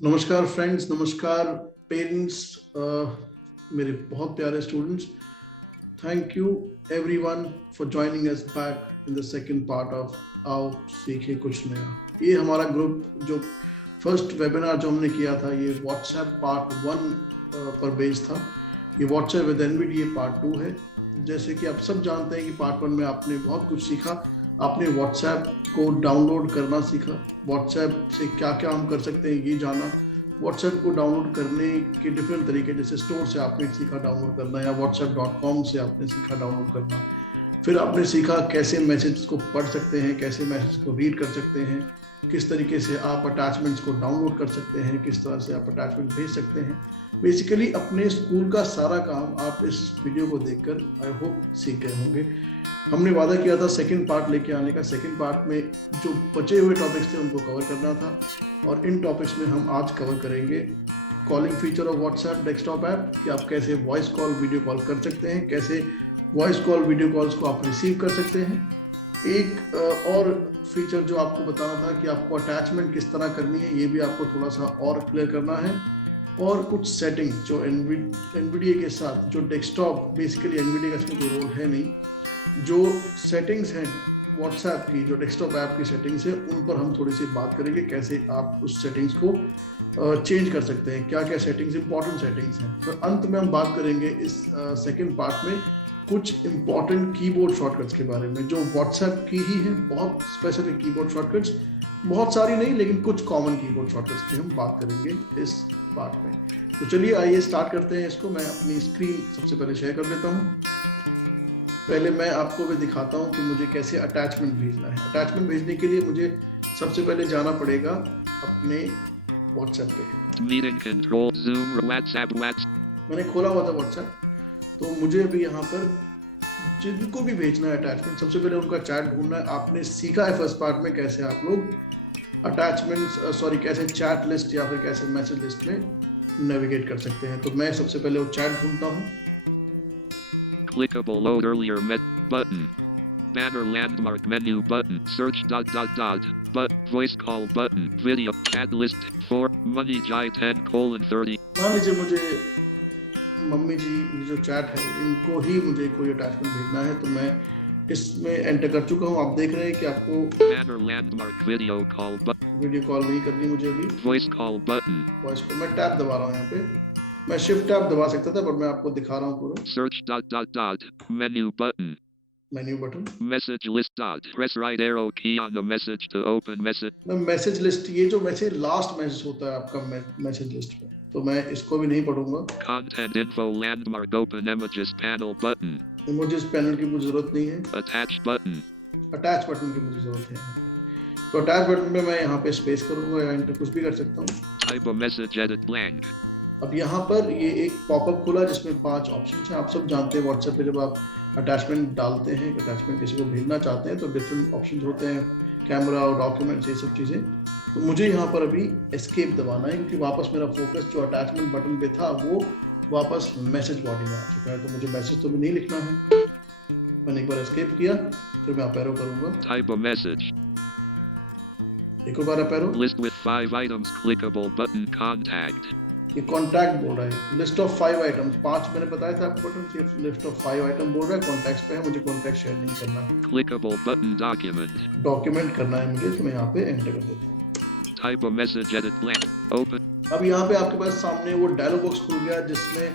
नमस्कार फ्रेंड्स, नमस्कार पेरेंट्स, मेरे बहुत प्यारे students. Thank you everyone for joining us back in the second part of आओ सीखे कुछ नया। ये हमारा ग्रुप जो फर्स्ट वेबिनार जो हमने किया था, ये व्हाट्सएप पार्ट 1 पर बेस्ड था। ये व्हाट्सएप विद एनवीडीए पार्ट 2 है। जैसे कि आप सब जानते हैं कि पार्ट 1 में आपने बहुत कुछ सीखा। आपने व्हाट्सएप को डाउनलोड करना सीखा, व्हाट्सएप से क्या क्या हम कर सकते हैं ये जाना, व्हाट्सएप को डाउनलोड करने के डिफरेंट तरीके, जैसे स्टोर से आपने सीखा डाउनलोड करना या whatsapp.com से आपने सीखा डाउनलोड करना। फिर आपने सीखा कैसे मैसेज को पढ़ सकते हैं, कैसे मैसेज को रीड कर सकते हैं, किस तरीके से आप अटैचमेंट्स को डाउनलोड कर सकते हैं, किस तरह से आप अटैचमेंट भेज सकते हैं। बेसिकली अपने स्कूल का सारा काम आप इस वीडियो को देखकर आई होप सीख गए होंगे। हमने वादा किया था सेकंड पार्ट लेके आने का। सेकंड पार्ट में जो बचे हुए टॉपिक्स थे उनको कवर करना था, और इन टॉपिक्स में हम आज कवर करेंगे calling feature of WhatsApp desktop app, कि आप कैसे वॉइस कॉल वीडियो कॉल कर सकते हैं, कैसे वॉइस कॉल वीडियो कॉल्स को आप रिसीव कर सकते हैं। एक और फीचर जो आपको बताना था कि आपको अटैचमेंट किस तरह करनी है, ये भी आपको थोड़ा सा और क्लियर करना है। और कुछ सेटिंग जो एनवीडिए के साथ, जो डेस्कटॉप, बेसिकली एनवीडिए का इसमें कोई रोल है नहीं, जो सेटिंग्स हैं व्हाट्सएप की, जो डेस्कटॉप ऐप की सेटिंग्स है, उन पर हम थोड़ी सी बात करेंगे, कैसे आप उस सेटिंग्स को चेंज कर सकते हैं, क्या क्या सेटिंग्स, इंपॉर्टेंट सेटिंग्स हैं। तो अंत में हम बात करेंगे इस सेकंड पार्ट में कुछ इंपॉर्टेंट कीबोर्ड शॉर्टकट्स के बारे में, जो व्हाट्सएप की ही है, बहुत स्पेसिफिक कीबोर्ड शॉर्टकट्स, बहुत सारी नहीं लेकिन कुछ कॉमन कीबोर्ड शॉर्टकट्स की हम बात करेंगे इस पार्ट में। तो चलिए आइए स्टार्ट करते हैं इसको। मैं अपनी स्क्रीन सबसे पहले शेयर कर देता हूँ। पहले मैं आपको भी दिखाता हूँ कि मुझे कैसे अटैचमेंट भेजना है। अटैचमेंट भेजने के लिए मुझे सबसे पहले जाना पड़ेगा अपने व्हाट्सएप पे। Meeting control Zoom WhatsApp. मैंने खोला हुआ था व्हाट्सएप, तो मुझे अभी यहाँ पर जिनको भी भेजना है अटैचमेंट, सबसे पहले उनका चैट ढूंढना है। आपने सीखा है फर्स्ट पार्ट में कैसे आप लोग अटैचमेंट्स कैसे चैट लिस्ट या फिर कैसे मैसेज लिस्ट में नेविगेट कर सकते हैं। तो मैं सबसे पहले वो चैट ढूंढता हूँ। Clickable load earlier button. Banner landmark menu button. Search ... But voice call button. Video chat list 4. Money Jai 10:30. मान लीजिए मुझे मम्मी जी ये जो चैट है इनको ही मुझे कोई अटैचमेंट भेजना है, तो मैं इसमें एंटर कर चुका हूँ। आप देख रहे हैं कि आपको Banner landmark video call button. Video call नहीं करनी मुझे अभी। Voice call button. वॉइस को मैं टैब दबा रहा हूँ यहाँ पे। मैं शिफ्ट टैब दबा सकता था, पर मैं आपको दिखा रहा हूँ पूरा। Search ... Menu button. Menu button, Message list . Press right arrow key on the message to open message. मैं मैसेज लिस्ट, ये जो मैसेज लास्ट मैसेज होता है आपका मैसेज लिस्ट में, तो मैं इसको भी नहीं पढ़ूंगा। Content info landmark open images panel button. Emojis panel की मुझे जरूरत नहीं है। Attach button. अटैच बटन की मुझे जरूरत है। तो अटैच बटन में मैं यहाँ पे स्पेस करूंगा या एंटर कुछ भी कर सकता हूँ। Type a message edit blank. अब यहाँ पर ये एक पॉपअप खुला जिसमें 5 ऑप्शन हैं। आप सब जानते हैं व्हाट्सएप पे जब आप अटैचमेंट डालते हैं, अटैचमेंट किसी को भेजना चाहते हैं, तो डिफरेंट ऑप्शन होते हैं, कैमरा और डॉक्यूमेंट्स, ये सब चीज़ें। तो मुझे यहाँ पर अभी एस्केप दबाना है, क्योंकि वापस मेरा फोकस जो अटैचमेंट बटन पे था वो वापस मैसेज बॉडी में आ चुका है। तो मुझे मैसेज तो भी नहीं लिखना है। मैंने एक बार एस्केप किया, फिर मैं अप एरो करूंगा। Type a message. एक और बार up arrow. List with 5 items. Clickable button. Contact. ये कॉन्टैक्ट बोल रहा है। लिस्ट ऑफ 5 आइटम्स, 5 मैंने बताया था आपको बटन, सिर्फ लिस्ट ऑफ 5 आइटम बोल रहा है। कॉन्टैक्ट्स पे है, मुझे कॉन्टैक्ट शेयर नहीं करना है। Clickable button. Document. डॉक्यूमेंट करना है मुझे, तो मैं यहाँ पे एंटर कर देता हूँ। Type a message edit blank. Open. अब यहाँ पे आपके पास सामने वो डायलॉग बॉक्स खुल गया, जिसमें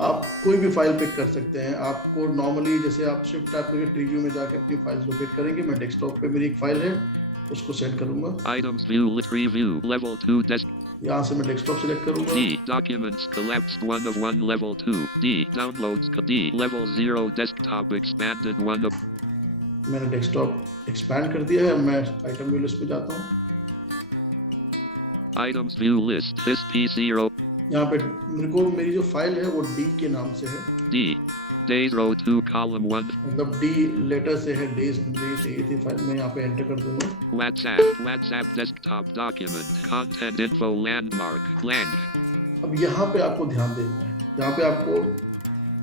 आप कोई भी फाइल पिक कर सकते हैं। आपको नॉर्मली जैसे आप शिफ्ट टैब करके प्रीव्यू में जाके अपनी फाइल्स लोकेट करेंगे। मैं डेस्कटॉप पे मेरी एक फाइल है, उसको सेंड करूंगा। Items view preview level 2 desk. यहाँ से मैं डेस्कटॉप सेलेक्ट करूंगा। D documents collapsed 1 of 1 level 2. D downloads D level 0 desktop expanded 1 of. मैंने डेस्कटॉप एक्सपैंड कर दिया है। मैं आइटम व्यू लिस्ट पे जाता हूँ। Items view list. This P0. यहाँ पे मेरे को मेरी जो फाइल है वो D के नाम से है। D days row 2 column 1. मतलब D लेटर से है, डेज मुझे चाहिए थी फाइल। मैं यहाँ पे एंटर कर दूंगा। WhatsApp desktop document. Content info landmark blank. अब यहाँ पे आपको ध्यान देना है, यहाँ पे आपको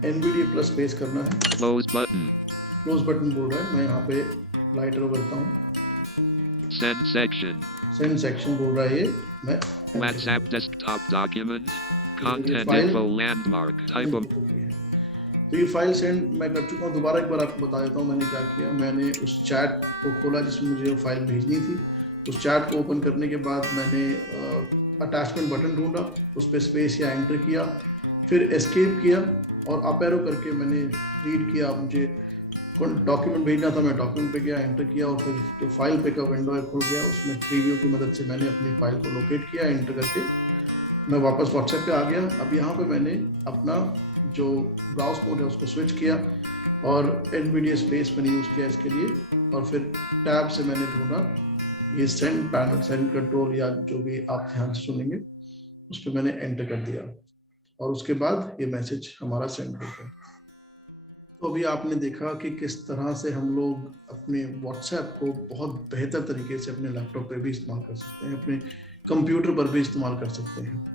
NVDA प्लस स्पेस करना है। Close button. क्लोज बटन बोल रहा है, मैं यहाँ पे लाइट रो करता हूँ। Send section. सेंड सेक्शन बोल रहा है ये, मैं WhatsApp desktop document. Content file- info landmark. Type of तो ये फाइल सेंड मैं कर चुका हूँ। दोबारा एक बार आपको बता देता हूँ मैंने क्या किया। मैंने उस चैट को खोला जिसमें मुझे वो फाइल भेजनी थी। उस चैट को ओपन करने के बाद मैंने अटैचमेंट बटन ढूंढा, उस पर स्पेस या एंटर किया, फिर एस्केप किया और अप एरो करके मैंने रीड किया। मुझे कौन डॉक्यूमेंट भेजना था, मैं डॉक्यूमेंट पे गया, एंटर किया और फिर जो फाइल पे का विंडो है खुल गया। उसमें प्रीव्यू की मदद से मैंने अपनी फाइल को लोकेट किया, एंटर करके मैं वापस व्हाट्सएप पे आ गया। अब यहाँ पे मैंने अपना जो ब्राउज मोड है उसको स्विच किया और NVIDIA स्पेस मैंने यूज़ किया इसके लिए, और फिर टैब से मैंने ढूंढा ये सेंड पैनल, सेंड कंट्रोल या जो भी आप ध्यान से सुनेंगे, उस पर मैंने एंटर कर दिया और उसके बाद ये मैसेज हमारा सेंड हो गया। तो अभी आपने देखा कि किस तरह से हम लोग अपने व्हाट्सएप को बहुत बेहतर तरीके से अपने लैपटॉप पे भी इस्तेमाल कर सकते हैं, अपने कंप्यूटर पर भी इस्तेमाल कर सकते हैं।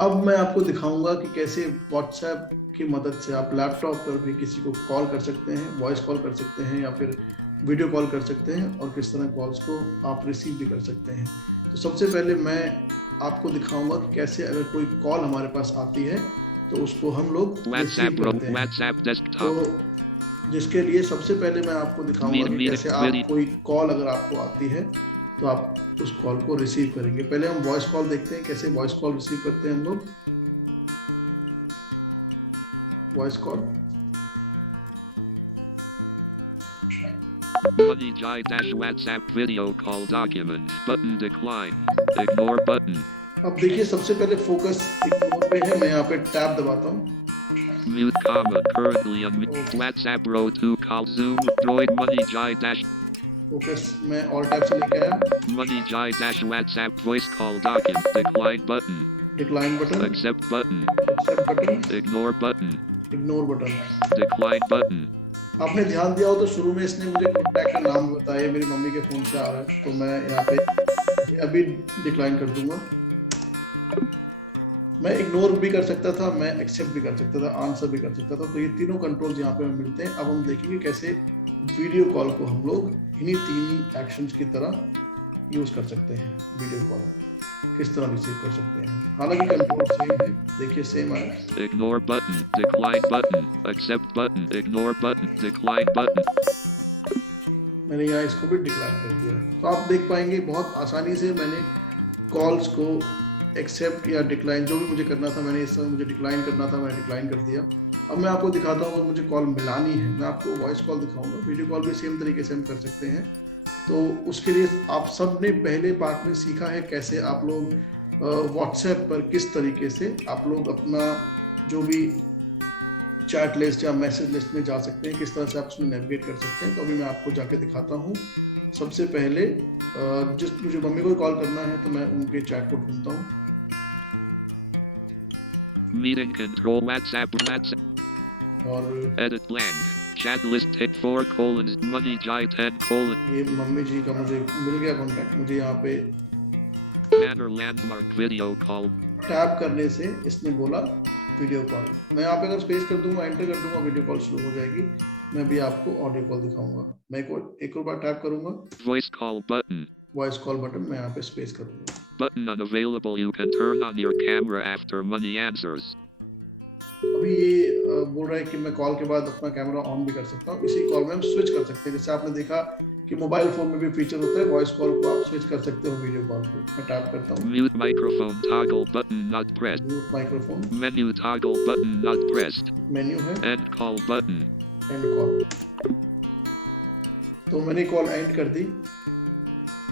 अब मैं आपको दिखाऊंगा कि कैसे व्हाट्सएप की मदद से आप लैपटॉप पर भी किसी को कॉल कर सकते हैं, वॉइस कॉल कर सकते हैं या फिर वीडियो कॉल कर सकते हैं, और किस तरह कॉल्स को आप रिसीव भी कर सकते हैं। तो सबसे पहले मैं आपको दिखाऊंगा कि कैसे अगर कोई कॉल हमारे पास आती है तो उसको हम लोग रिसीव करते हैं। WhatsApp desktop. तो जिसके लिए सबसे पहले मैं आपको दिखाऊंगा कि कैसे आप कोई कॉल अगर आपको आती है तो आप उस कॉल को रिसीव करेंगे। पहले हम वॉइस कॉल देखते हैं, कैसे वॉइस कॉल रिसीव करते हैं हम लोग। Voice call Money Jai dash WhatsApp video call document. Button decline. Ignore button. अब देखिए सबसे पहले फोकस इग्नोर पे है। मैं यहाँ पे टैब दबाता हूँ। Mute comma currently on WhatsApp row 2 call Zoom Droid Money Jai dash focus मैं ऑल टैब से लेके आया। Money Jai dash WhatsApp voice call document. Decline button. Decline button, Accept button. Accept button, Ignore button. Ignore button. Decline button. आपने ध्यान दिया हो तो शुरू में इसने मुझे कॉन्टैक्ट का नाम बताया, मेरी मम्मी के फोन से आ रहा है, तो मैं यहाँ पे अभी डिक्लाइन कर दूंगा। मैं इग्नोर भी कर सकता था, मैं एक्सेप्ट भी कर सकता था, आंसर भी कर सकता था। तो ये तीनों कंट्रोल्स यहाँ पे हमें मिलते हैं। अब हम देखेंगे कैसे वीडियो कॉल को हम लोग इन्हीं तीन एक्शंस की तरह यूज कर सकते हैं। वीडियो कॉल किस तरह रिसीव कर सकते हैं। हालांकि कंट्रोल सेम है, देखिए सेम आया। Ignore button. Decline button. Accept button. Ignore button. Decline button. मैंने यहाँ इसको भी डिक्लाइन कर दिया। तो आप देख पाएंगे बहुत आसानी से मैंने कॉल्स को एक्सेप्ट या डिक्लाइन जो भी मुझे करना था, मैंने इस समय मुझे डिक्लाइन करना था, मैंने डिक्लाइन कर दिया। अब मैं आपको दिखाता हूँ अगर मुझे कॉल मिलानी है, मैं आपको वॉइस कॉल दिखाऊंगा। वीडियो कॉल भी सेम तरीके से हम कर सकते हैं। तो उसके लिए आप सब ने पहले पार्ट में सीखा है कैसे आप लोग व्हाट्सएप पर किस तरीके से आप लोग अपना जो भी चैट लिस्ट या मैसेज लिस्ट में जा सकते हैं, किस तरह से आप उसमें नेविगेट कर सकते हैं। तो अभी मैं आपको जाके दिखाता हूँ। सबसे पहले जिस मुझे मम्मी को कॉल करना है तो मैं उनके चैट को ढूंढता हूँ। Meeting control WhatsApp और edit blank. Chat list hit 4 colons Money Jai 10 colon ये मम्मी जी का मुझे मिल गया कॉन्टैक्ट। मुझे यहाँ पे banner landmark video call. Tab करने से इसने बोला वीडियो कॉल। मैं यहाँ पे अगर स्पेस कर दूंगा, एंटर कर दूंगा, वीडियो कॉल शुरू हो जाएगी। मैं भी आपको ऑडियो कॉल दिखाऊंगा। मैं एक और बार टैप करूंगा, Voice call button. Voice call button, मैं यहाँ पे स्पेस करूंगा। Button unavailable. You can turn on your camera after Money answers. अभी ये बोल रहा है कि मैं कॉल के बाद अपना कैमरा ऑन भी कर सकता हूँ। इसी कॉल में हम स्विच कर सकते हैं। जैसे आपने देखा कि मोबाइल फोन में भी फीचर होता है, वॉइस कॉल को आप स्विच कर सकते हो वीडियो कॉल पे। मैं टैप करता हूँ। Mute microphone toggle button not pressed. Mute microphone, Menu toggle button not pressed. Menu है, End call button. And call. तो मैंने कॉल एंड कर दी।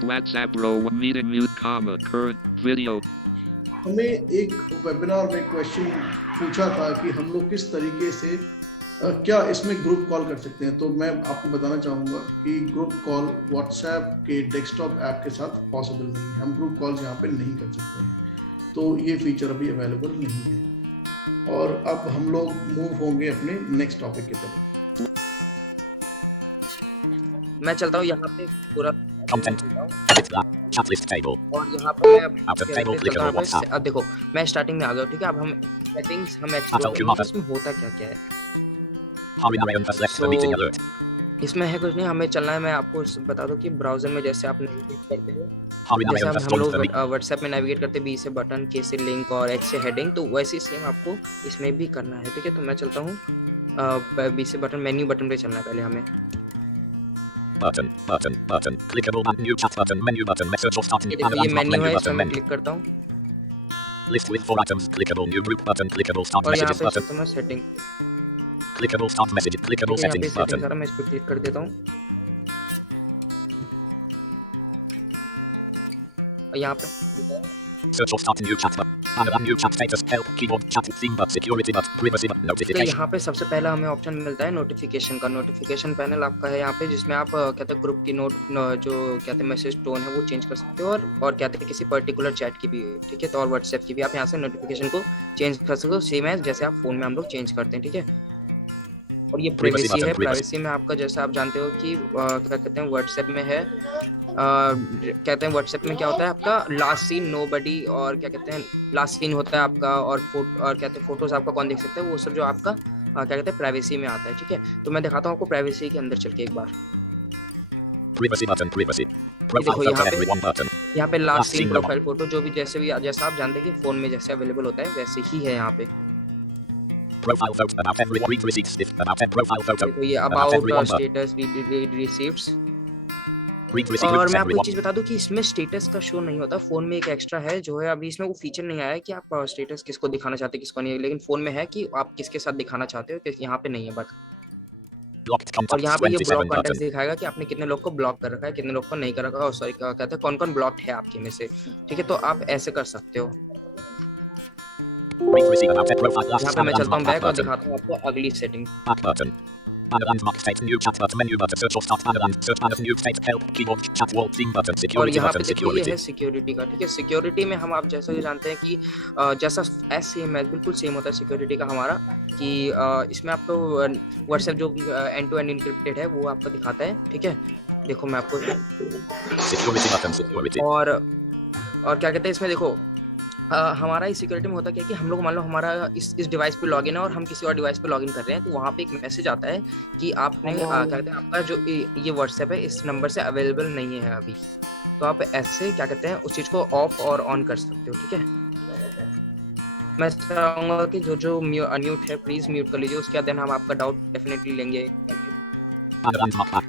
WhatsApp row 1 meeting mute comma current video. हमें एक वेबिनार में क्वेश्चन पूछा था कि हम लोग किस तरीके से क्या इसमें ग्रुप कॉल कर सकते हैं। तो मैं आपको बताना चाहूँगा कि ग्रुप कॉल व्हाट्सएप के डेस्कटॉप ऐप के साथ पॉसिबल नहीं है। हम ग्रुप कॉल्स यहाँ पे नहीं कर सकते हैं, तो ये फीचर अभी अवेलेबल नहीं है। और अब हम लोग मूव होंगे अपने नेक्स्ट टॉपिक की तरफ। मैं चलता हूँ यहाँ पे पूरा Content. Edit that. Chat list table. और यहाँ पे मैं Out of table, click over WhatsApp. अब देखो मैं स्टार्टिंग में आ गया हूँ, ठीक है। अब हम सेटिंग्स हम एक्सप्लोर Adult करेंगे Humor. इसमें होता क्या क्या है। Hari Narayan first left for So- meeting alert. इसमें है कुछ नहीं, हमें चलना है। मैं आपको बता दूं कि ब्राउजर में जैसे आप नेविगेट करते हो, Hurry जैसे Lion हम लोग responds to व्हाट्सएप में नेविगेट करते हैं, बी से बटन, के से लिंक और एच से हेडिंग, तो वैसे ही सेम आपको इसमें भी करना है। ठीक है, तो मैं चलता हूँ बी से बटन, मेन्यू बटन पे चलना है पहले हमें। button, button, button, clickable and new chat button, menu button, message or start ये new देखो ये panorama मेन्यू menu है, इसमें button, मैं menu. क्लिक करता हूँ List with 4 items, clickable new group button, clickable start और यहाँ messages पे button, चलता हूँ मैं setting. clickable start messages, clickable ठीक है, यहाँ पे settings सेटिंग button. सारा मैं इस पर क्लिक कर देता हूँ और यहाँ पे Search or start new chat button. Panorama new chat status, help, keyboard, chat, theme but security but privacy but तो notification. यहाँ पे सबसे पहला हमें ऑप्शन मिलता है नोटिफिकेशन का। नोटिफिकेशन पैनल आपका है यहाँ पे, जिसमें आप कहते हैं ग्रुप की जो कहते हैं मैसेज टोन है वो चेंज कर सकते हो, और कहते हैं किसी पर्टिकुलर चैट की भी। ठीक है, तो और व्हाट्सएप की भी आप यहाँ से नोटिफिकेशन को चेंज कर सकते हो, सेम एज जैसे आप फोन में हम लोग चेंज करते हैं। ठीक है, और ये Privacy प्राइवेसी button, है। privacy. प्राइवेसी में आपका जैसा आप जानते हो कि क्या कहते हैं व्हाट्सएप में है, कहते हैं व्हाट्सएप में क्या होता है आपका लास्ट सीन नोबडी, और क्या कहते हैं लास्ट सीन होता है आपका, और कहते हैं फोटोज आपका कौन देख सकता है, वो सब जो आपका क्या कहते हैं प्राइवेसी में आता है। ठीक है, तो मैं दिखाता हूँ आपको प्राइवेसी के अंदर चल के एक बार। Privacy button, privacy. Profile देखो photo यहाँ पे everyone button. यहाँ पे last Last seen scene profile photo जो भी जैसा आप जानते हैं कि फोन में जैसे अवेलेबल होता है वैसे ही है यहाँ पे। Profile photo about everyone read receipts about profile photo. देखो ये About about everyone but status read receipts. read receipt और groups मैं आपको एक everyone. चीज बता दूं कि इसमें स्टेटस का शो नहीं होता, फोन में एक एक्स्ट्रा है जो है, अभी इसमें वो फीचर नहीं आया है कि आप स्टेटस किसको दिखाना चाहते हैं किसको नहीं, लेकिन फोन में है कि आप किसके साथ दिखाना चाहते हो, यहाँ पे नहीं है बट। Blocked और contacts यहाँ पे ये 27 ब्लॉक button. कॉन्टेक्ट दिखाएगा कि आपने कितने लोग को ब्लॉक कर रखा है, कितने लोग को नहीं कर रखा है, सॉरी क्या कहते हैं कौन कौन ब्लॉक है आपके में से। ठीक है, तो आप ऐसे कर सकते हो। Read receipt about profile last यहाँ पे मैं scan चलता हूँ back बैक और button. दिखाता हूँ आपको अगली setting. Back button. Panorama mock state new chat button menu button search or start panorama search panorama new state help keyboard chat wall theme button और security यहाँ पे button देखो ये security. है सिक्योरिटी का। ठीक है, सिक्योरिटी में हम आप जैसा कि जानते हैं कि जैसा सेम है बिल्कुल सेम होता है सिक्योरिटी का हमारा, कि इसमें आपको व्हाट्सएप जो एंड टू एंड इनक्रिप्टेड है वो आपको दिखाता है। ठीक है, देखो मैं आपको Security button security. और क्या कहते हैं इसमें देखो हमारा इस सिक्योरिटी में होता क्या है कि हम लोग मान लो हमारा इस डिवाइस पे लॉगिन है और हम किसी और डिवाइस पे लॉगिन कर रहे हैं, तो वहाँ पे एक मैसेज आता है कि आपने क्या कहते हैं आपका जो ये व्हाट्सएप है इस नंबर से अवेलेबल नहीं है अभी, तो आप ऐसे क्या कहते हैं उस चीज़ को ऑफ और ऑन कर सकते हो। ठीक है, मैं चाहूँगा कि जो अनम्यूट है प्लीज म्यूट कर लीजिए, उसके बाद देन हम आपका डाउट डेफिनेटली लेंगे। Panorama mock back.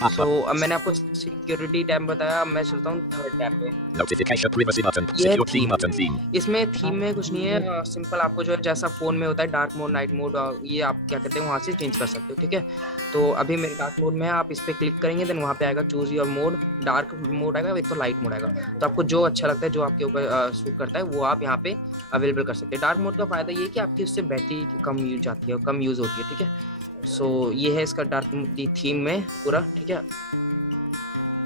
Back सो button. अब मैंने आपको सिक्योरिटी टैब बताया, अब मैं चलता हूँ थर्ड टैब पे। Notification privacy button. ये Secure theme theme। button theme. इसमें थीम में कुछ नहीं है, सिंपल आपको जो है जैसा फोन में होता है डार्क मोड नाइट मोड, ये आप क्या कहते हैं वहाँ से चेंज कर सकते हो। ठीक है, तो अभी मेरे डार्क मोड में है, आप इस पर क्लिक करेंगे देन वहाँ पे आएगा choose your mode, dark mode आएगा एक तो लाइट मोड आएगा, तो आपको जो अच्छा लगता है जो आपके ऊपर सूट करता है वो आप यहाँ पे अवेलेबल कर सकते हैं। डार्क मोड का फायदा ये है कि आपकी उससे बैटरी कम यूज जाती है, कम यूज होती है। ठीक है, सो ये है इसका डार्क मोड थीम में पूरा। ठीक है,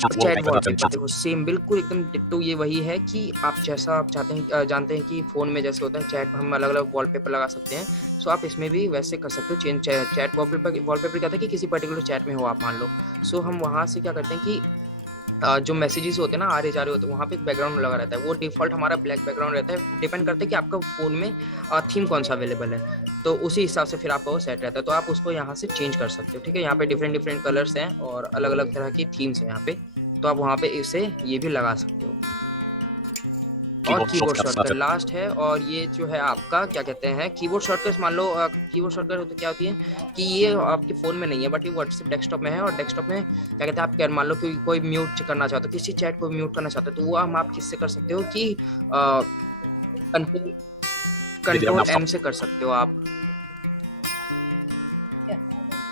Chat chat wallpaper button. Wallpaper Chat. देखो सेम बिल्कुल एकदम डिट्टो ये वही है कि आप जैसा आप चाहते हैं जानते हैं कि फोन में जैसे होता है चैट हम अलग अलग वॉलपेपर लगा सकते हैं, सो आप इसमें भी वैसे कर सकते हो चेंज। चैट वॉलपेपर कहता है कि किसी पर्टिकुलर चैट में हो आप मान लो, सो हम वहाँ से क्या करते हैं कि जो मैसेजेस होते हैं ना आ रहे जा रहे होते हैं वहाँ पे एक बैकग्राउंड लगा रहता है, वो डिफॉल्ट हमारा ब्लैक बैकग्राउंड रहता है, डिपेंड करता है कि आपका फ़ोन में थीम कौन सा अवेलेबल है, तो उसी हिसाब से फिर आपका वो सेट रहता है, तो आप उसको यहाँ से चेंज कर सकते हो। ठीक है, यहाँ पे डिफरेंट कलर्स हैं और अलग अलग तरह की थीम्स हैं यहाँ पे, तो आप वहाँ पे इसे ये भी लगा सकते हो। और Keyboard keyboard shortcuts shortcut button. Last है, और ये जो है आपका क्या कहते हैं कीबोर्ड शॉर्टकट, मान लो कीबोर्ड शॉर्टकट होती क्या होती है कि ये आपके फ़ोन में नहीं है बट ये व्हाट्सएप डेस्कटॉप में है, और डेस्कटॉप में क्या कहते हैं आप मान लो कि कोई म्यूट करना चाहते हो, किसी चैट को म्यूट करना चाहते हो, तो वो हम आप किससे कर सकते हो कि कंट्रोल एम से कर सकते हो आप।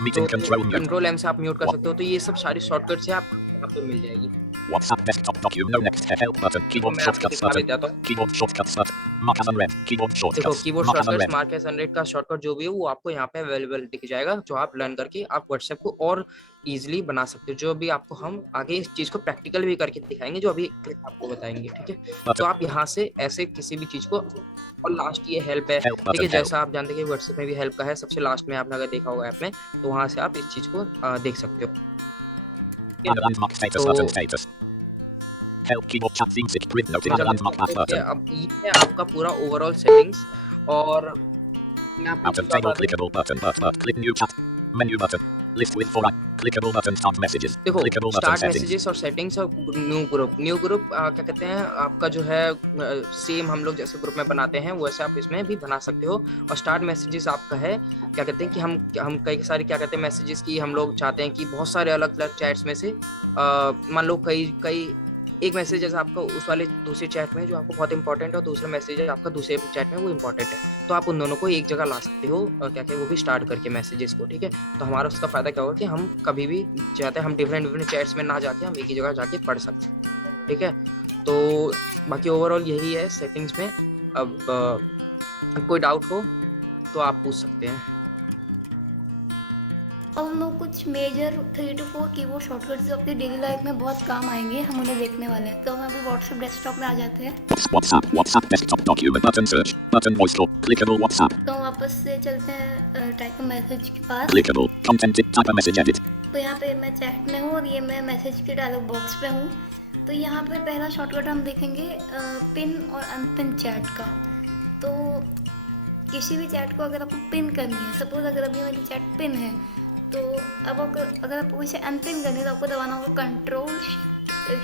Meeting control mute. Control M से आप म्यूट कर सकते हो, तो ये सब सारी शॉर्टकट से आप यहाँ पे मिल जाएगी। WhatsApp desktop document no next help button. Keyboard मैं आपको shortcuts दिखा button. देता हूँ। Keyboard shortcuts button. Mark as unread. Keyboard देखो shortcuts. Keyboard Mark as shortcuts unread. Mark as unread का शॉर्टकट जो भी है वो आपको यहाँ पे अवेलेबल दिख जाएगा, जो आप लर्न करके आप व्हाट्सएप को और इजीली बना सकते हो, जो भी आपको हम आगे इस चीज को प्रैक्टिकल भी करके दिखाएंगे, जो अभी आपको बताएंगे। ठीक है, तो आप यहाँ से ऐसे किसी भी चीज को, और लास्ट ये हेल्प है। Help ठीक है, button. Help. जैसा आप जानते हैं कि व्हाट्सएप में भी हेल्प का है, सबसे लास्ट में आपने अगर देखा होगा ऐप में, तो वहाँ से आप इस चीज को देख सकते हो। And landmark status So- button status. Help keyboard chat theme sick print note and landmark back button. अब ये है आपका पूरा ओवरऑल सेटिंग्स, और मैं आपको Out of table clickable button but click new chat menu button. List with 4. Clickable button. Start messages. देखो Clickable button start settings. Messages और सेटिंग्स और न्यू ग्रुप क्या कहते हैं आपका जो है सेम हम लोग जैसे ग्रुप में बनाते हैं वैसे आप इसमें भी बना सकते हो। और स्टार्ट मैसेजेस आपका है क्या कहते हैं कि हम कई सारे क्या कहते हैं मैसेजेस की हम लोग चाहते हैं कि बहुत सारे अलग अलग चैट्स में से मान लो कई एक मैसेज जैसे आपका उस वाले दूसरे चैट में जो आपको बहुत इंपॉर्टेंट है और दूसरा मैसेज है आपका दूसरे चैट में वो इंपॉर्टेंट है, तो आप उन दोनों को एक जगह ला सकते हो क्या कहते हैं वो भी स्टार्ट करके मैसेजेस को। ठीक है, तो हमारा उसका फ़ायदा क्या होगा कि हम कभी भी चाहते हैं हम डिफरेंट चैट्स में ना जाके हम एक ही जगह जाके पढ़ सकते हैं। ठीक है, तो बाकी ओवरऑल यही है सेटिंग्स में। अब कोई डाउट हो तो आप पूछ सकते हैं। अब हम लोग कुछ मेजर 3 to 4 कीबोर्ड शॉर्टकट्स जो आपकी डेली लाइफ में बहुत काम आएंगे हम उन्हें देखने वाले हैं। तो हम अभी व्हाट्सएप डेस्कटॉप में आ जाते हैं। WhatsApp desktop document button search button voice call clickable WhatsApp तो हम वापस से चलते हैं टाइप मैसेज के पास। clickable content type a message edit तो यहाँ पे मैं चैट में हूँ और ये मैं मैसेज के डायलॉग बॉक्स पे हूँ। तो यहाँ पे पहला शॉर्टकट हम देखेंगे पिन और अनपिन चैट का। तो किसी भी चैट को अगर आपको पिन करनी है, सपोज अगर अभी मेरी चैट पिन है, तो अब अगर आपको इसे अनपिन करनी है तो आपको दबाना होगा कंट्रोल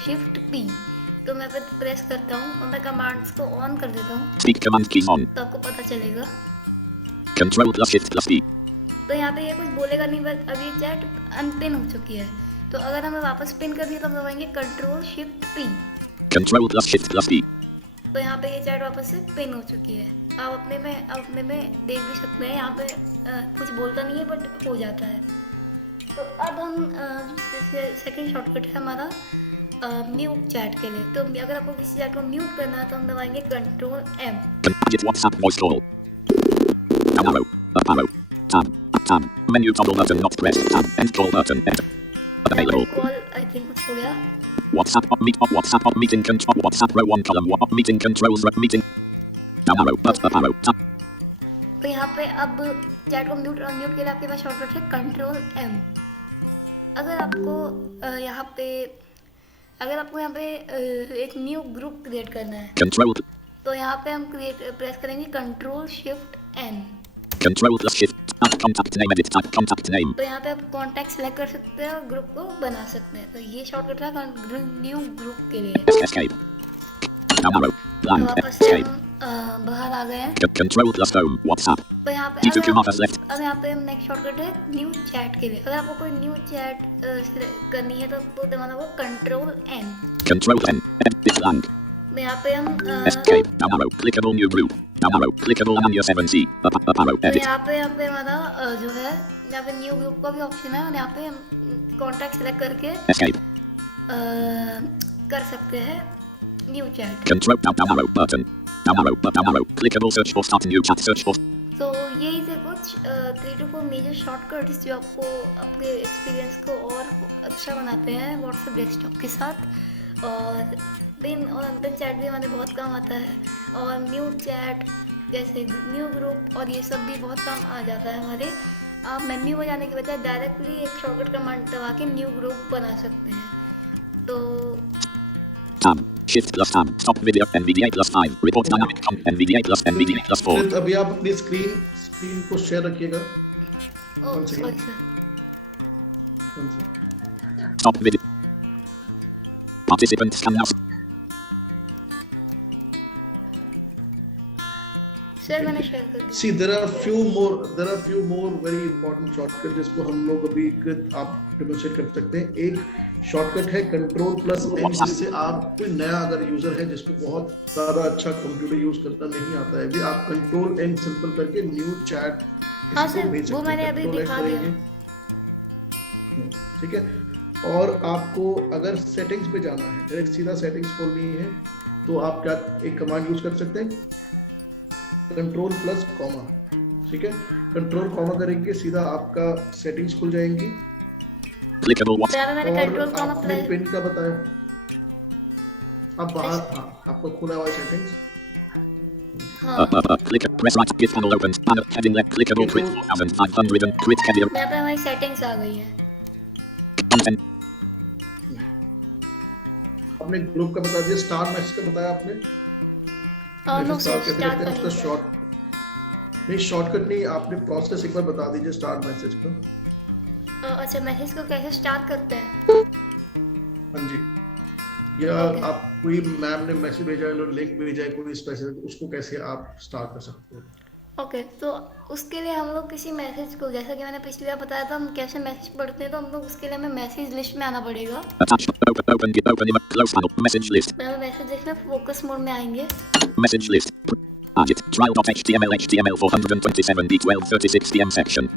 शिफ्ट पी। तो मैं फिर प्रेस करता हूँ और मैं कमांड्स को ऑन कर देता हूँ speak command keys on तो आपको पता चलेगा। control plus shift plus p तो यहाँ पे ये कुछ बोलेगा नहीं, बस अभी चैट अनपिन हो चुकी है। तो अगर हमें वापस पिन करनी है तो हम दबाएंगे control shift P. control plus shift plus p तो यहाँ पे ये चैट वापस से पिन हो चुकी है। आप अपने में देख भी सकते हैं, यहाँ पे कुछ बोलता नहीं है बट हो जाता है। तो अब हम सेकंड शॉर्टकट है हमारा म्यूट चैट के लिए। तो अगर आपको किसी चैट को म्यूट करना है तो हम दबाएंगे control M. Edit WhatsApp voice call down arrow up arrow tab menu toggle button not pressed tab end call button enter available call I think कुछ हो गया। WhatsApp up meeting control WhatsApp row 1 column up meeting controls row meeting down arrow up arrow tab तो यहाँ पे अब chat को mute और unmute के लिए आपके पास शॉर्टकट है कंट्रोल एम। अगर आपको यहाँ पे एक न्यू ग्रुप क्रिएट करना है control तो यहाँ पे हम प्रेस करेंगे control shift N. control plus shift add contact name edit type contact name तो यहाँ पे आप कॉन्टैक्ट सेलेक्ट कर सकते हैं और ग्रुप को बना सकते हैं। तो ये शॉर्टकट था न्यू ग्रुप के लिए। escape down arrow तो blank वापस से escape हम बाहर आ गए हैं। control plus home WhatsApp तो यहाँ पे G2 Kumar has left अब यहाँ पे नेक्स्ट शॉर्टकट है न्यू चैट के लिए। अगर आपको कोई न्यू चैट करनी है तो आपको दबाना होगा control N. control N edit blank तो यहाँ पे हम escape down arrow clickable new group down arrow clickable Amania 7C up arrow तो edit यहाँ पे हमारा जो है यहाँ पे न्यू ग्रुप का भी ऑप्शन है और यहाँ पे हम कॉन्टैक्ट सेलेक्ट करके escape कर सकते हैं new chat. control down arrow button down arrow clickable search for start new chat search for तो यही थे कुछ 3 to 4 मेजर शॉर्टकट्स जो आपको अपने एक्सपीरियंस को और अच्छा बनाते हैं व्हाट्सएप डेस्कटॉप के साथ। और पिन और अनपिन चैट भी हमारे बहुत काम आता है और न्यू चैट जैसे न्यू ग्रुप और ये सब भी बहुत काम आ जाता है हमारे। आप मेन्यू में जाने के बजाय डायरेक्टली एक शॉर्टकट कमांड दबा के न्यू ग्रुप बना सकते हैं। तो tab shift plus tab stop video NVDA plus 5 report dynamic NVDA plus 4 फिर अभी आप अपनी स्क्रीन को शेयर रखिएगा। Oh sorry sir. stop video participants can now sir मैंने शेयर कर दिया। See, there are few more very important shortcuts जिसको हम लोग अभी आप डेमोंस्ट्रेट कर सकते हैं। एक शॉर्टकट है कंट्रोल प्लस एम, जिससे आप कोई नया अगर यूजर है जिसको बहुत ज्यादा अच्छा कंप्यूटर यूज करना नहीं आता है, भी आप कंट्रोल एम सिंपल करके न्यू चैट हाँ सर वो मैंने अभी दिखा दिया। ठीक है, और आपको अगर सेटिंग्स पे जाना है, डायरेक्ट सीधा सेटिंग्स खोलनी है, तो आप क्या एक कमांड यूज कर सकते हैं कंट्रोल प्लस कॉमा। ठीक है, कंट्रोल कॉमा करेंगे सीधा आपका सेटिंग्स खुल जाएंगी। मैंने कंट्रोल और कॉमा आपने पिन का बताया, अब बाहर हाँ आपको खुला हुआ settings. click press right git panel opens panel heading left clickable quit 4500 and quit header यहाँ पे हमारी सेटिंग्स आ गई है। content आपने ग्रुप का बता दिया, स्टार मैसेज का बताया आपने। और नो सर स्टार्ट उसका करेंगे। शॉर्टकट नहीं, आपने प्रोसेस एक बार बता दीजिए स्टार मैसेज का। अच्छा, मैसेज को कैसे स्टार्ट करते हैं? हाँ जी, या Okay. आप कोई मैम ने मैसेज भेजा है, लिंक भेजा है कोई स्पेसिफिक, उसको कैसे आप स्टार्ट कर सकते हो? ओके, तो उसके लिए हम लोग किसी मैसेज को, जैसा कि मैंने पिछली बार बताया था, हम कैसे मैसेज पढ़ते हैं, तो हम लोग उसके लिए हमें मैसेज लिस्ट में आना पड़ेगा। Attached. Open. Close panel. Message list. पहले मैसेज लिस्ट में फोकस मोड में आएंगे। Message list. Target. Trial.html. HTML 427 B1236 DM section.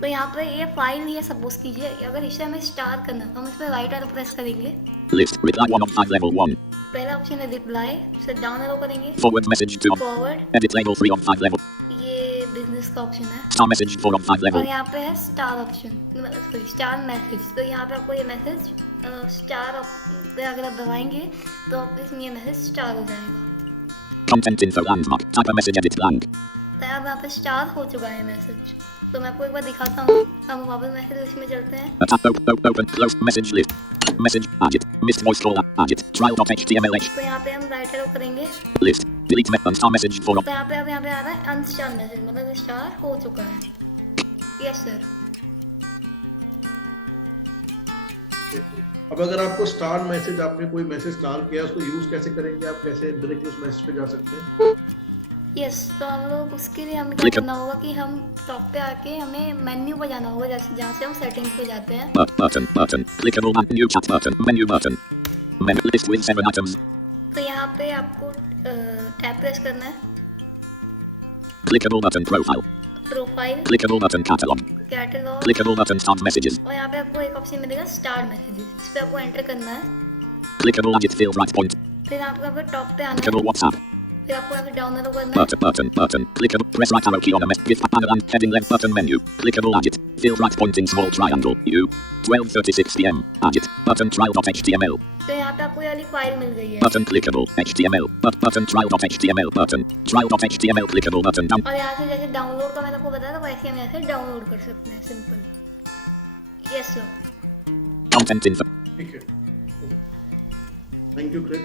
तो यहाँ पे ये फाइल है, सपोज कीजिए अगर इसे हमें स्टार्ट करना है तो हम इस पर राइट एरो प्रेस करेंगे। List. Reply 1 of 5 level 1. पहला ऑप्शन है रिप्लाई, इसे डाउन एरो करेंगे। Forward message 2 of. Forward, Edit label 3 of 5 level. ये बिजनेस का ऑप्शन है। Star message 4 of 5 और level. यहाँ पे है star option, sorry star message. तो यहाँ पे आपको ये मैसेज स्टार पे अगर आप दबाएंगे तो आप इसमें ये मैसेज स्टार हो जाएगा। Content info landmark. Type a message edit blank. तो अब यहाँ पे स्टार हो चुका है मैसेज। तो मैं आपको एक बार दिखाता हूँ। हम वापस मैसेज लिस्ट में चलते हैं। Open. Close message list. Message. Target. Missed voice call. Target. Trial.html. तो यहाँ पे हम राइट एरो करेंगे। List. Delete star message 4 of. तो यहाँ पे अब यहाँ पे आ रहा है अनस्टार मैसेज, मतलब स्टार हो चुका है। Yes sir. अब अगर आपको स्टार मैसेज, आपने कोई मैसेज स्टार किया, उसको यूज कैसे करेंगे आप, कैसे डायरेक्ट उस मैसेज पे जा सकते हैं? यस, तो हम लोग उसके लिए हमें क्या करना होगा कि हम टॉप पे आके हमें मेन्यू पर जाना होगा, जैसे जहाँ से हम सेटिंग्स पे जाते हैं। Button. Clickable new chat button. Menu button. Menu list with 7 items. तो यहाँ पे आपको टैप प्रेस करना है। Clickable button profile. Profile, Clickable button catalog. Catalogue, Clickable button start messages. और यहाँ पे आपको एक ऑप्शन मिलेगा स्टार्ट मैसेजेस, इस पे आपको एंटर करना है। Clickable edit field right point. फिर आपको यहाँ पे टॉप पे आना है। Clickable WhatsApp. फिर आपको यहाँ पे डाउन एरो करना है। Button. Clickable. Press right arrow key on a mess. Give banner and heading left button menu. Clickable edit. Field right pointing small triangle. U. 12:36 PM. Edit. Button trial.html. तो यहाँ पे आपको ये वाली फाइल मिल गई है। Button clickable. HTML. Button trial.html. Button. Trial.html. Clickable button down. और यहाँ से जैसे डाउनलोड का मैंने आपको बताया था, वैसे हम यहाँ से डाउनलोड कर सकते हैं, simple. Yes sir. Content info. ठीक है, थैंक यू क्रिस।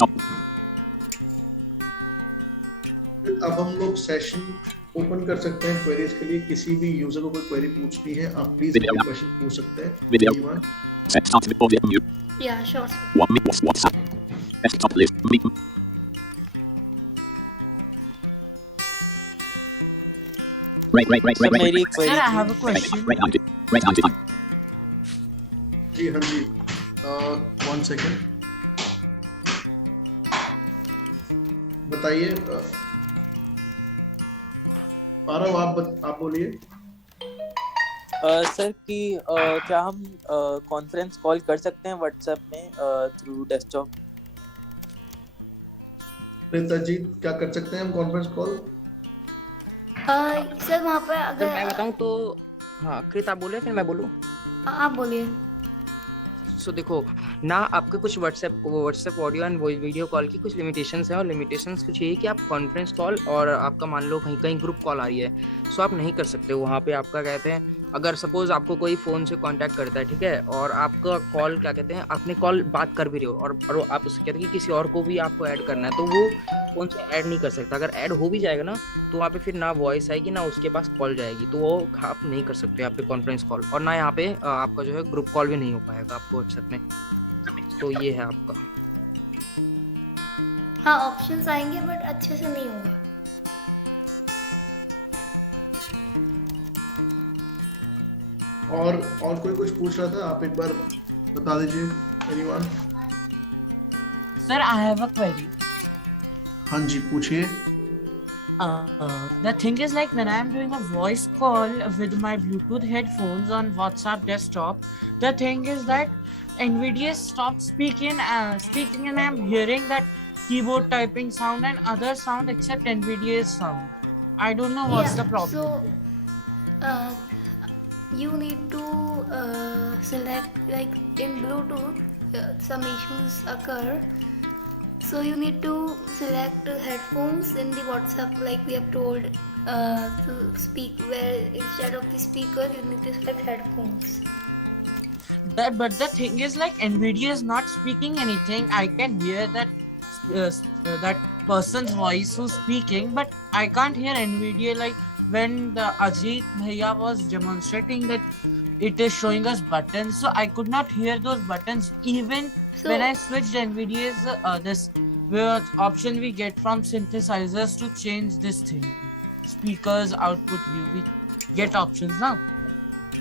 Top. अब हम लोग सेशन ओपन कर सकते हैं क्वेरीज के लिए। किसी भी यूजर को कोई क्वेरी पूछनी है, आप प्लीज Video. क्वेश्चन पूछ सकते हैं। Video. Anyone? Set start with audio mute. या sure sir. WhatsApp. Desktop list. Meet. Right. Sir मेरी query Sir, I have a question. Right anti. जी हाँ जी, 1 सेकेंड, बताइए। पारव, आप बोलिए। सर कि क्या हम कॉन्फ्रेंस कॉल कर सकते हैं व्हाट्सएप में थ्रू डेस्कटॉप? जी, क्या कर सकते हैं हम कॉन्फ्रेंस कॉल? सर वहाँ पे अगर मैं अगर बताऊं तो हाँ, कृत आप बोले फिर मैं बोलूँ। आप बोलिए। सो देखो ना, आपके कुछ WhatsApp audio and video call की कुछ लिमिटेशंस हैं, और लिमिटेशंस कुछ ये है कि आप कॉन्फ्रेंस कॉल और आपका मान लो कहीं ग्रुप कॉल आ रही है, सो आप नहीं कर सकते हो वहाँ पे। आपका कहते हैं अगर सपोज आपको कोई फ़ोन से कांटेक्ट करता है, ठीक है, और आपका कॉल क्या कहते हैं, आपने कॉल बात कर भी रहे हो और आप उससे कहते हैं कि किसी और को भी आपको ऐड करना है, तो वो फ़ोन से ऐड नहीं कर सकता। अगर ऐड हो भी जाएगा ना, तो वहाँ पे फिर ना वॉइस आएगी ना उसके पास कॉल जाएगी, तो वो आप नहीं कर सकते यहाँ पे कॉन्फ्रेंस कॉल, और ना यहाँ पे आपका जो है ग्रुप कॉल भी नहीं हो पाएगा आपको व्हाट्सएप में। तो ये है आपका। हाँ, ऑप्शंस आएंगे बट अच्छे से नहीं होगा। और कोई कुछ पूछ रहा था, आप एक बार बता दीजिए। Anyone? Sir, I have a query. हाँ जी, पूछिए। The thing is, like when I am doing a voice call with my Bluetooth headphones on WhatsApp desktop, the thing is that NVIDIA stopped speaking, and I am hearing that keyboard typing sound and other sound except NVIDIA's sound. I don't know what's the problem. So, you need to select, like in Bluetooth, some issues occur. So you need to select headphones in the WhatsApp, like we have told, to speak, where instead of the speaker you need to select headphones. But the thing is, like NVIDIA is not speaking anything. I can hear that that person's voice who's speaking, but I can't hear NVDA. Like when the Ajit Bhaiya was demonstrating that it is showing us buttons, so I could not hear those buttons even So when I switched NVDA's this option we get from synthesizers to change this thing. Speakers output view, we get options now.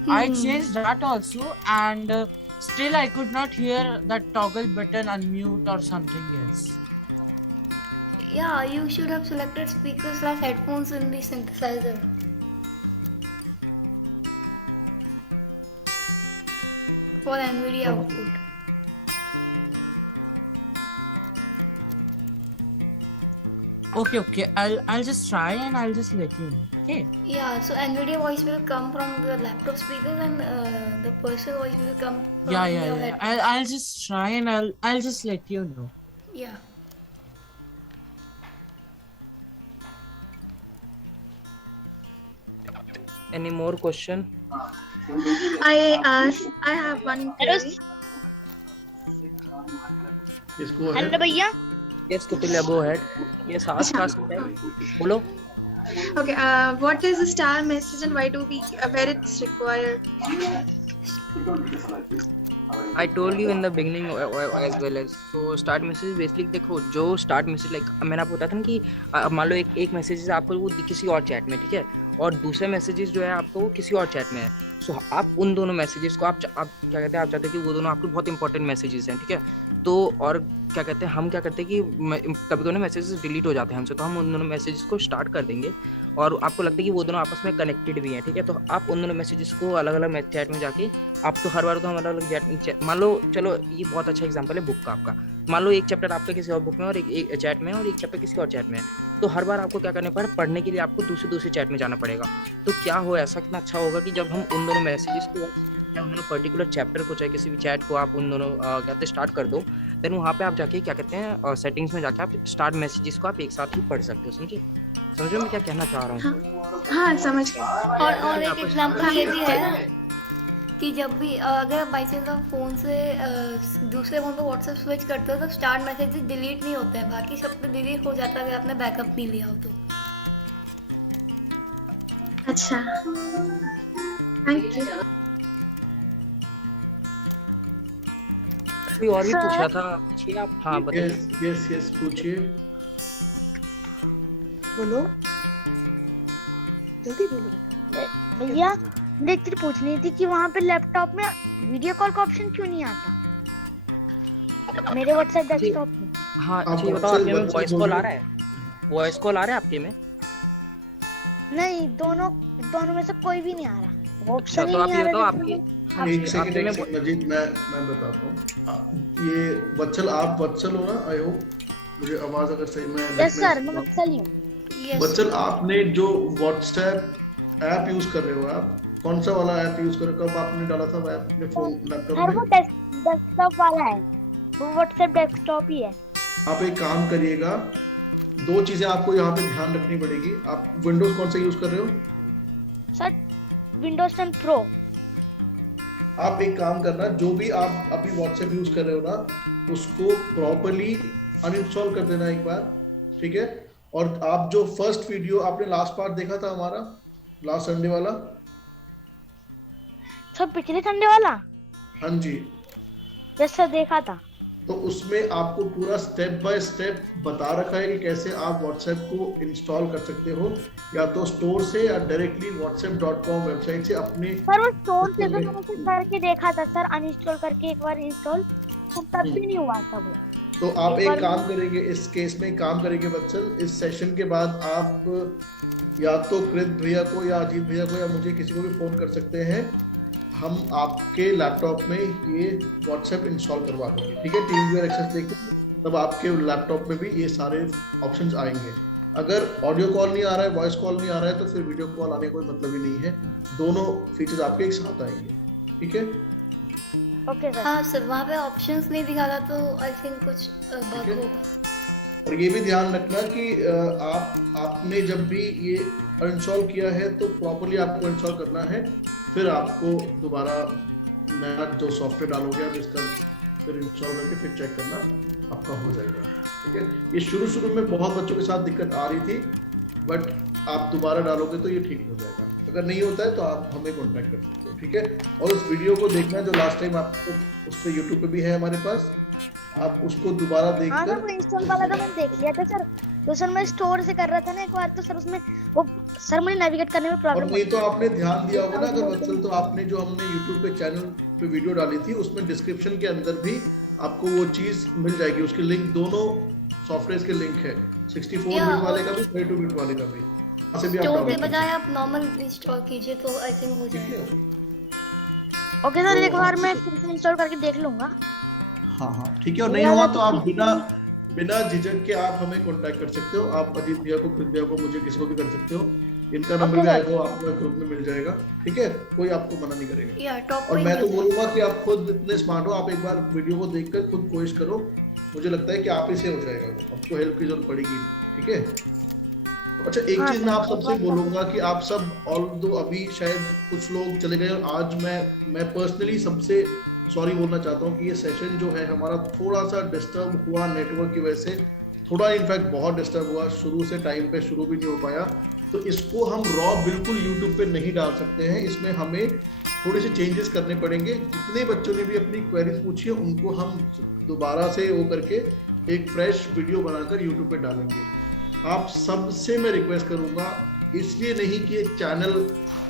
I changed that also, and still I could not hear that toggle button unmute or something else. yeah, you should have selected speakers/headphones in the synthesizer. For NVIDIA output. Okay, I'll just try and I'll just let you know. Okay. Yeah, so NVIDIA voice will come from the laptop speakers and the person voice will come from your Yeah. headphones. I'll just try and I'll just let you know. Yeah. Any more question? I have one query. Yes, go ahead. Hello, भैया. Yes, Tutilya, go ahead. Yes, ask. Bolo. Okay. What is the star message and why do we where it's required? I told you in the beginning as well as so start message basically देखो जो start message like मैंने आपको बताया था ना कि मान लो एक मैसेज आपको वो किसी और चैट में, ठीक है, और दूसरे मैसेजेस जो है आपको वो किसी और चैट में है. सो आप उन दोनों मैसेजेस को आप क्या कहते हैं, आप चाहते हैं कि वो दोनों आपके बहुत इंपॉर्टेंट मैसेजेस हैं, ठीक है. तो और क्या कहते हैं, हम क्या करते हैं कि कभी कभी मैसेजेस डिलीट हो जाते हैं हमसे, तो हम उन दोनों मैसेजेस को स्टार्ट कर देंगे और आपको लगता है कि वो दोनों आपस में कनेक्टेड भी हैं, ठीक है. तो आप उन दोनों मैसेजेस को अलग अलग चैट में जाके आप तो हर बार तो हम अलग अलग मान लो, चलो ये बहुत अच्छा एग्जांपल है बुक का आपका. मान लो एक चैप्टर आपका किसी और बुक में और एक चैट में और एक चैप्टर किसी और चैट में है, तो हर बार आपको क्या करना पड़ेगा, पढ़ने के लिए आपको दूसरे चैट में जाना पड़ेगा. तो क्या हो ऐसा कितना अच्छा होगा कि जब हम उन दोनों मैसेजेस को या उन दोनों पर्टिकुलर चैप्टर को चाहे किसी भी चैट को आप उन दोनों कहते हैं स्टार्ट कर दो, देन वहाँ पे आप जाके क्या कहते हैं सेटिंग्स में जाके आप स्टार्ट मैसेजेस को आप एक साथ ही पढ़ सकते हो. समझो मैं क्या कहना चाह रहा हूँ. हाँ समझ गए. और एक एग्जांपल ये भी है कि जब भी अगर बाई चांस आप फ़ोन से दूसरे फ़ोन पे व्हाट्सएप स्विच करते हो तो स्टार्ट मैसेजेस डिलीट नहीं होते हैं, बाकी सब तो डिलीट हो जाता है अगर आपने बैकअप नहीं लिया हो तो. अच्छा. Thank you. कोई और भी पूछा था पूछिए आप. हाँ बताइए. यस पूछिए. बोलो. जल्दी बोलो. भैया मुझे एक चीज पूछनी थी कि वहाँ पे लैपटॉप में वीडियो कॉल का ऑप्शन क्यों नहीं आता मेरे व्हाट्सएप डेस्कटॉप में. हाँ अच्छा ये बताओ, आपके में वॉइस कॉल आ रहा है? वॉइस कॉल आ रहा है आपके में? नहीं, दोनों में से कोई भी नहीं आ रहा. ऑप्शन ही तो आप नहीं ये आ बताओ रहा. आपकी एक सेकंड अजीत, मैं बताता हूँ. ये वत्सल, आप वत्सल हो ना? आई होप मुझे आवाज अगर सही में. यस सर, मैं वत्सल ही हूँ. वत्सल, आपने जो व्हाट्सएप ऐप यूज कर रहे हो, आप कौन सा वाला ऐप यूज कर रहे हो? कब आपने डाला था ऐप अपने फोन लैपटॉप में? वो डेस्कटॉप वाला है, वो व्हाट्सएप डेस्कटॉप ही है. आप एक काम करिएगा, दो चीजें आपको यहाँ पे ध्यान रखनी पड़ेगी. आप विंडोज कौन सा यूज कर रहे हो? Sir Windows 10 pro. आप एक काम करना, जो भी आप अपनी व्हाट्सएप यूज कर रहे हो ना, उसको प्रॉपर्ली अनइंस्टॉल कर देना एक बार, ठीक है. और आप जो फर्स्ट वीडियो आपने लास्ट पार्ट देखा था हमारा लास्ट संडे वाला, सर पिछले संडे वाला? हाँ जी, यस सर देखा था. तो उसमें आपको पूरा स्टेप बाय स्टेप बता रखा है कि कैसे आप व्हाट्सएप को इंस्टॉल कर सकते हो, या तो स्टोर से या डायरेक्टली whatsapp.com वेबसाइट से अपने. सर वो स्टोर से तो मैंने करके देखा था सर, अनइंस्टॉल करके एक बार इंस्टॉल, तब भी नहीं हुआ था वो. तो आप एक काम करेंगे, इस केस में काम करेंगे वत्सल, इस सेशन के बाद आप या तो कृत भैया को या अजीत भैया को या मुझे किसी को भी फोन कर सकते हैं. हम आपके लैपटॉप में ये व्हाट्सएप इंस्टॉल करवा देंगे, ठीक है. टीम व्यूअर एक्सेस देके तब आपके लैपटॉप में भी ये सारे ऑप्शंस आएंगे. अगर ऑडियो कॉल नहीं आ रहा है, वॉइस कॉल नहीं आ रहा है, तो फिर वीडियो कॉल आने का कोई मतलब ही नहीं है. दोनों फीचर्स आपके एक साथ आएंगे, ठीक है. Okay sir. हाँ सर, वहाँ पे ऑप्शंस नहीं दिखा था तो आई थिंक कुछ बग होगा. और ये भी ध्यान रखना कि आपने जब भी ये इंस्टॉल किया है तो प्रॉपर्ली आपको इंस्टॉल करना है. फिर आपको दोबारा नया जो सॉफ्टवेयर डालोगे आप इसका फिर इंस्टॉल करके फिर चेक करना आपका हो जाएगा. ठीक है, ये शुरू में बहुत बच्चों के साथ दिक्कत आ रही थी, बट आप दोबारा डालोगे तो ये ठीक हो जाएगा। अगर नहीं होता है तो आप हमें कांटेक्ट कर सकते हो, ठीक है। और उस वीडियो को देखना जो लास्ट टाइम आपको उस पर यूट्यूब पे भी है हमारे पास, आप उसको दोबारा हाँ देखकर सर, वो इंस्टॉल वाला तो मैंने देख लिया था सर। तो सर मैं स्टोर से कर रहा था ना एक बार, तो सर उसमें वो सर मुझे नेविगेट करने में और प्रॉब्लम नहीं तो आपने ध्यान दिया होगा ना अगर वत्सल, तो आपने जो हमने यूट्यूब पे चैनल पे वीडियो डाली थी उसमें डिस्क्रिप्शन के अंदर भी आपको वो चीज मिल जाएगी, उसके लिंक, दोनों सॉफ्टवेयर के लिंक है, 64 बिट वाले का भी 32 बिट वाले का भी, वहाँ से भी आप स्टोर के डाउनलोड कर बजाय आप नॉर्मल इंस्टॉल कीजिए तो आई थिंक हो सकते हैं, जाएगा। ठीक है। ओके सर, तो एक बार हम मैं फिर से इंस्टॉल करके देख लूंगा। हाँ ठीक है, और नहीं हुआ तो आप बिना झिझक के आप हमें कांटेक्ट कर सकते हो। आप अजीत भैया को, कृत भैया को, मुझे, किसी को भी कर सकते हो। इनका नंबर भी आएगा, आपको ग्रुप में मिल जाएगा, ठीक है, कोई आपको मना नहीं करेगा। और मैं तो बोलूंगा कि आप खुद इतने स्मार्ट हो, आप एक बार वीडियो को देखकर खुद कोशिश करो, मुझे लगता है कि आप ही से हो जाएगा, आपको हेल्प की जरूरत पड़ेगी, ठीक है। अच्छा, एक चीज मैं आप सबसे बोलूंगा कि आप सब, ऑल्दो अभी शायद कुछ लोग चले गए, आज मैं पर्सनली सबसे सॉरी बोलना चाहता हूँ कि ये सेशन जो है हमारा थोड़ा सा डिस्टर्ब हुआ नेटवर्क की वजह से, थोड़ा इनफैक्ट बहुत डिस्टर्ब हुआ, शुरू से टाइम पे शुरू भी नहीं हो पाया। तो इसको हम रॉ बिल्कुल यूट्यूब पे नहीं डाल सकते हैं, इसमें हमें थोड़े से चेंजेस करने पड़ेंगे। जितने बच्चों ने भी अपनी क्वेरीज पूछी है उनको हम दोबारा से वो करके एक फ्रेश वीडियो बनाकर यूट्यूब पे डालेंगे। आप सबसे मैं रिक्वेस्ट करूंगा, इसलिए नहीं कि एक चैनल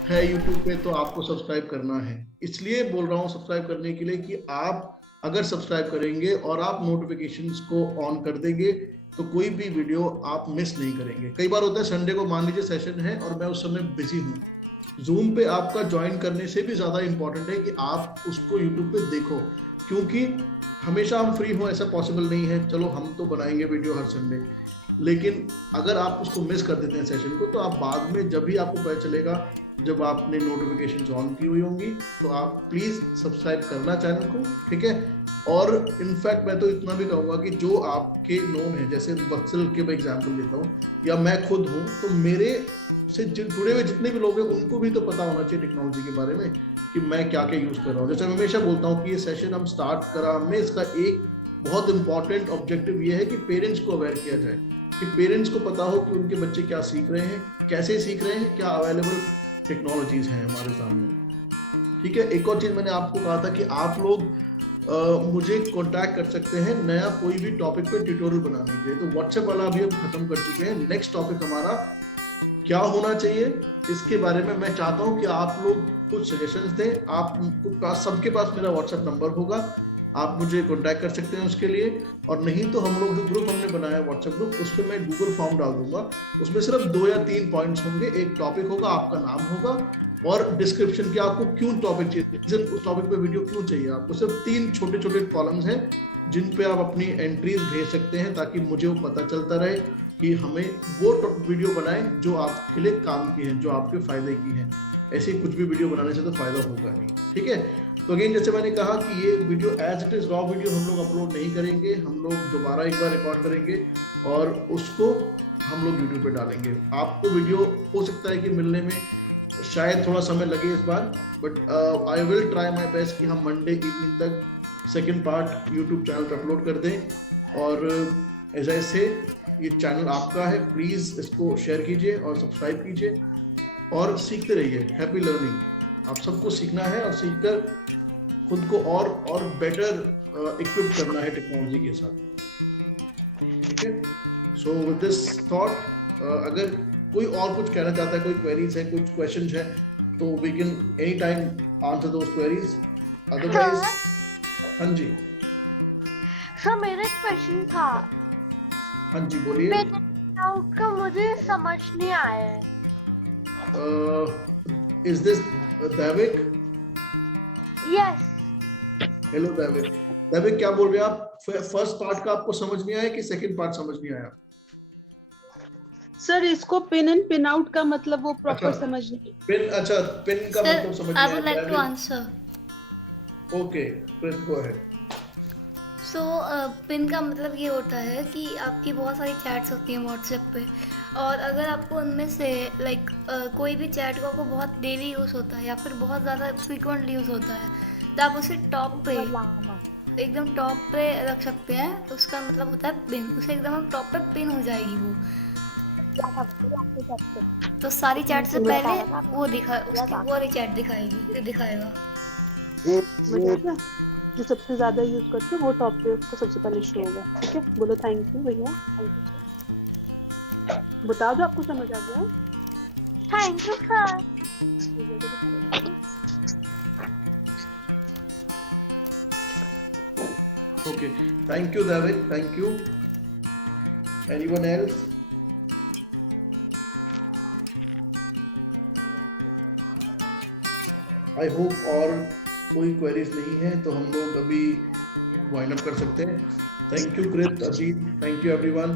है यूट्यूब पे तो आपको सब्सक्राइब करना है, इसलिए बोल रहा हूँ सब्सक्राइब करने के लिए कि आप अगर सब्सक्राइब करेंगे और आप नोटिफिकेशंस को ऑन कर देंगे तो कोई भी वीडियो आप मिस नहीं करेंगे। कई बार होता है संडे को मान लीजिए सेशन है और मैं उस समय बिजी हूँ, जूम पे आपका ज्वाइन करने से भी ज्यादा इंपॉर्टेंट है कि आप उसको यूट्यूब पे देखो, क्योंकि हमेशा हम फ्री हो ऐसा पॉसिबल नहीं है। चलो हम तो बनाएंगे वीडियो हर संडे, लेकिन अगर आप उसको मिस कर देते हैं सेशन को, तो आप बाद में जब भी आपको पता चलेगा, जब आपने नोटिफिकेशन ऑन की हुई होंगी, तो आप प्लीज सब्सक्राइब करना चैनल को, ठीक है। और इनफैक्ट मैं तो इतना भी कहूँगा कि जो आपके नोन है, जैसे वत्सल के मैं एग्जाम्पल देता हूँ या मैं खुद हूँ, तो मेरे से जुड़े हुए जितने भी लोग हैं उनको भी तो पता होना चाहिए टेक्नोलॉजी के बारे में कि मैं क्या क्या यूज कर रहा हूँ। जैसे मैं हमेशा बोलता हूँ कि ये सेशन हम स्टार्ट करा, हमने इसका एक बहुत इंपॉर्टेंट ऑब्जेक्टिव ये है कि पेरेंट्स को अवेयर किया जाए, कि पेरेंट्स को पता हो कि उनके बच्चे क्या सीख रहे हैं, कैसे सीख रहे हैं, क्या अवेलेबल टेक्नोलॉजीज हैं हमारे सामने, ठीक है। एक और चीज मैंने आपको कहा था कि आप लोग मुझे कांटेक्ट कर सकते हैं नया कोई भी टॉपिक पे ट्यूटोरियल बनाने के लिए, तो व्हाट्सएप वाला भी हम खत्म कर चुके हैं। नेक्स्ट टॉपिक हमारा क्या होना चाहिए, इसके बारे में मैं चाहता हूं कि आप लोग कुछ सजेशंस दें। आपके पास, सबके पास मेरा व्हाट्सएप नंबर होगा, आप मुझे कांटेक्ट कर सकते हैं उसके लिए। और नहीं तो हम लोग जो ग्रुप हमने बनाया व्हाट्सएप ग्रुप, उस पर मैं गूगल फॉर्म डाल दूंगा, उसमें सिर्फ 2 या 3 पॉइंट्स होंगे, एक टॉपिक होगा, आपका नाम होगा और डिस्क्रिप्शन की आपको क्यों टॉपिक चाहिए, उस टॉपिक पे वीडियो क्यों चाहिए आपको। सिर्फ 3 छोटे छोटे कॉलम्स हैं जिन पे आप अपनी एंट्रीज भेज सकते हैं, ताकि मुझे वो पता चलता रहे कि हमें वो वीडियो बनाए जो आपके लिए काम की है, जो आपके फायदे की है। ऐसे कुछ भी वीडियो बनाने से तो फायदा होगा नहीं, ठीक है। तो अगेन जैसे मैंने कहा कि ये video as it is raw video हम लोग अपलोड नहीं करेंगे, हम लोग दोबारा एक बार रिकॉर्ड करेंगे और उसको हम लोग यूट्यूब पे डालेंगे। आपको वीडियो हो सकता है कि मिलने में शायद थोड़ा समय लगे इस बार, but I will try my best कि हम मंडे इवनिंग तक सेकेंड पार्ट यूट्यूब चैनल पर अपलोड कर दें। और ऐसे ये चैनल आपका है, प्लीज़ इसको शेयर कीजिए और सब्सक्राइब कीजिए और सीखते रहिए। हैप्पी लर्निंग, आप सबको सीखना है और सीखकर खुद को और बेटर इक्विप करना है टेक्नोलॉजी के साथ, ठीक है। सो विद दिस थॉट, अगर कोई और कुछ कहना चाहता है, कोई क्वेरीज है, कुछ क्वेश्चंस है, तो we can any time answer those queries, otherwise. हाँ जी सर, मेरा एक क्वेश्चन था। हाँ जी बोलिए। का मुझे समझ नहीं आया है। इज दिस दैविक? यस। हेलो दैविक। दैविक क्या बोल रहे हैं आप? फर्स्ट पार्ट का आपको समझ नहीं आया कि सेकंड पार्ट समझ नहीं आया? सर इसको पिन एंड पिन आउट का मतलब वो प्रॉपर समझ नहीं। पिन, अच्छा पिन का मतलब समझ नहीं आया। I would like to answer. Okay, please go ahead. So pin का मतलब ये होता है कि आपकी बहुत सारी चैट्स होती हैं व्हाट्सएप पे, और अगर आपको उनमें से लाइक कोई भी चैट को आपको बहुत डेली यूज़ होता है या फिर बहुत ज़्यादा फ्रीक्वेंटली यूज़ होता है, तो आप उसे टॉप पे, एकदम टॉप पे रख सकते हैं, तो उसका मतलब होता है पिन, उसे एकदम हम टॉप पे पिन हो जाएगी वो। तो सारी चैट से पहले वो दिखा उसकी वो वाली चैट दिखाएगा। मतलब जो सबसे ज्यादा यूज करते हैं वो टॉप पे उसको सबसे पहले शो होगा। ठीक है, बोलो थैंक यू भैया, थैंक यू। बता दो आपको समझ आ गया? Thank you sir. Okay, thank you, David. Thank you. Anyone else? I hope और कोई queries नहीं है तो हम लोग अभी wind up कर सकते हैं. Thank you, Krit, Ajit. Thank you, everyone.